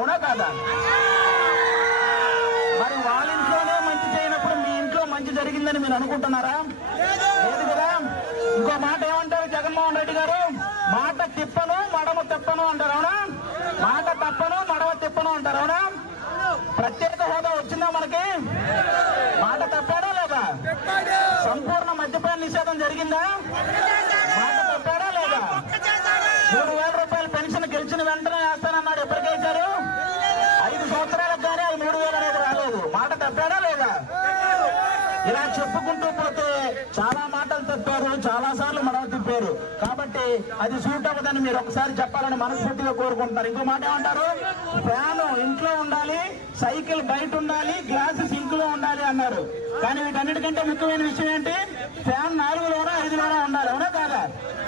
అవునా కాదా? మరి వాళ్ళ ఇంట్లోనే మంచి చేయనప్పుడు మీ ఇంట్లో మంచి జరిగిందని మీరు అనుకుంటున్నారా? లేదు కదా. ఇంకో మాట ఏమంటారు జగన్మోహన్ రెడ్డి గారు? మాట తిప్పను మడమ తిప్పను అంటారు, అవునా? మాట తప్పను మడమ తిప్పను అంటారు, అవునా? ప్రత్యేక హోదా వచ్చిందా మనకి? మాట తప్పాడా లేదా? సంపూర్ణ మద్యపాన నిషేధం జరిగిందా? మాట తప్పాడా లేదా? 3,000 రూపాయల పెన్షన్ గెలిచిన వెంటనే వేస్తానన్నాడు, ఎప్పటికేశారు? 5 సంవత్సరాలకు కానీ అది 3,000 అనేది రాలేదు. మాట తప్పాడా లేదా? ఇలా చెప్పుకుంటూ పోతే చాలా మాటలు తప్పారు, చాలా సార్లు మడవ తిప్పారు. కాబట్టి అది సూట్ అవ్వదని మీరు ఒకసారి చెప్పాలని మనస్ఫూర్తిగా కోరుకుంటున్నారు. ఇంకో మాట ఏమంటారు? ఫ్యాన్ ఇంట్లో ఉండాలి, సైకిల్ బయట ఉండాలి, గ్లాసు సింక్ లో ఉండాలి అన్నారు. కానీ వీటన్నిటికంటే ముఖ్యమైన విషయం ఏంటి? ఫ్యాన్ 4లోనో 5లోనో ఉండాలి, అవునా కాదా?